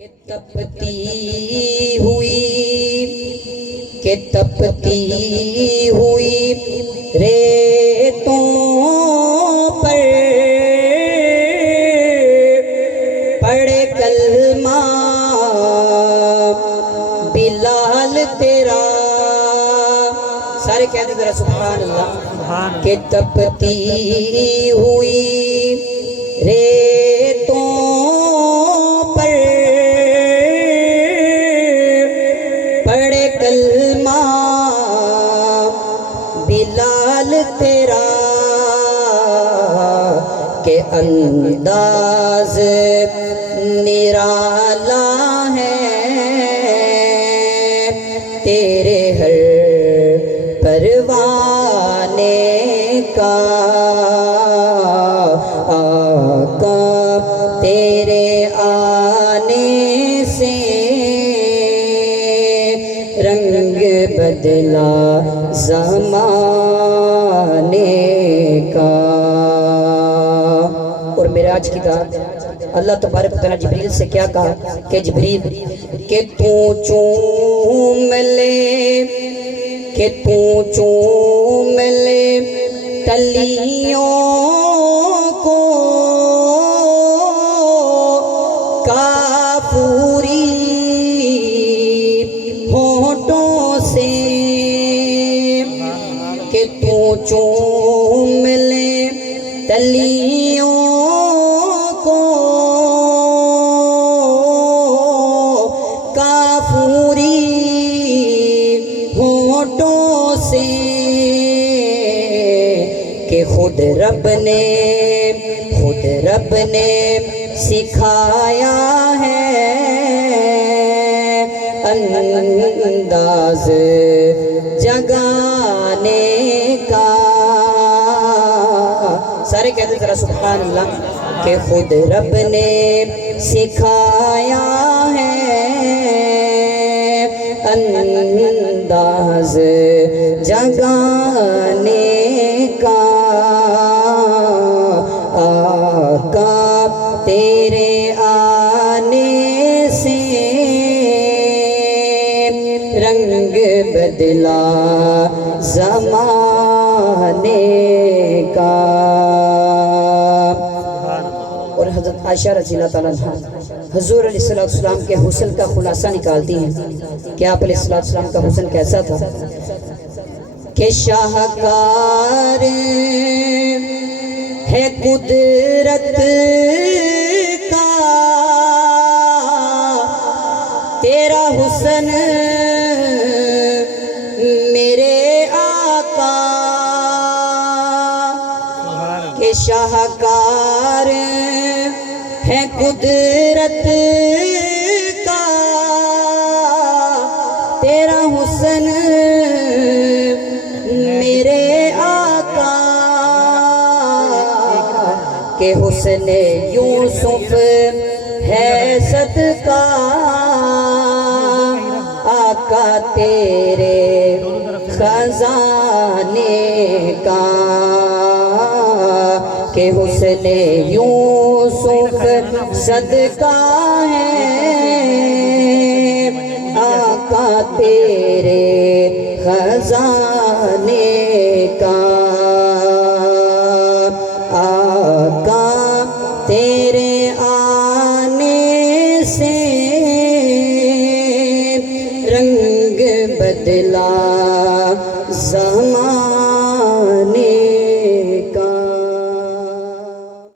کہ تپتی ہوئی ریتوں پر پڑھے کلمہ بلال تیرا، سارے کہہ دیں ذرا سبحان اللہ۔ کہ تپتی ہوئی ریتوں پر پڑھے کلمہ بلال تیرا، کہ انداز نرالا ہے تیرے ہر پروانے کا، آقا تیرے آنے سے رنگ بدلا زمانے کا۔ اور معراج کی رات اللہ تبارک و تعالیٰ جبریل سے کیا کہا کہ جبریل کہ تو چوم لے، کہ تو چوم لے تلیوں کو کافوری ہونٹوں سے، کہ تو چوم لے تلیوں کو کافوری ہونٹوں سے، کہ خود رب نے سکھایا ہے انداز جگانے کا، سارے کہتے ذرا سبحان اللہ۔ کہ خود رب نے سکھایا ہے انداز جگانے کا، آقا تیرے آنے سے رنگ بدلا زمانے کا۔ اور حضرت عائشہ رضی اللہ تعالیٰ عنہ حضور علیہ السلام کے حسن کا خلاصہ نکالتی ہیں کہ آپ علیہ السلام کا حسن کیسا تھا، کہ شاہکار ہے قدرت کا تیرا حسن میرے آقا، کہ شاہکار ہے قدرت کا تیرا حسن میرے آقا، کہ حسن یوسف ہے صدقہ آقا تیرے خزانے کا، کہ حسن یوسف صدقہ ہے آقا تیرے خزانے کا، آقا تیرے آنے سے رنگ بدلا زمانے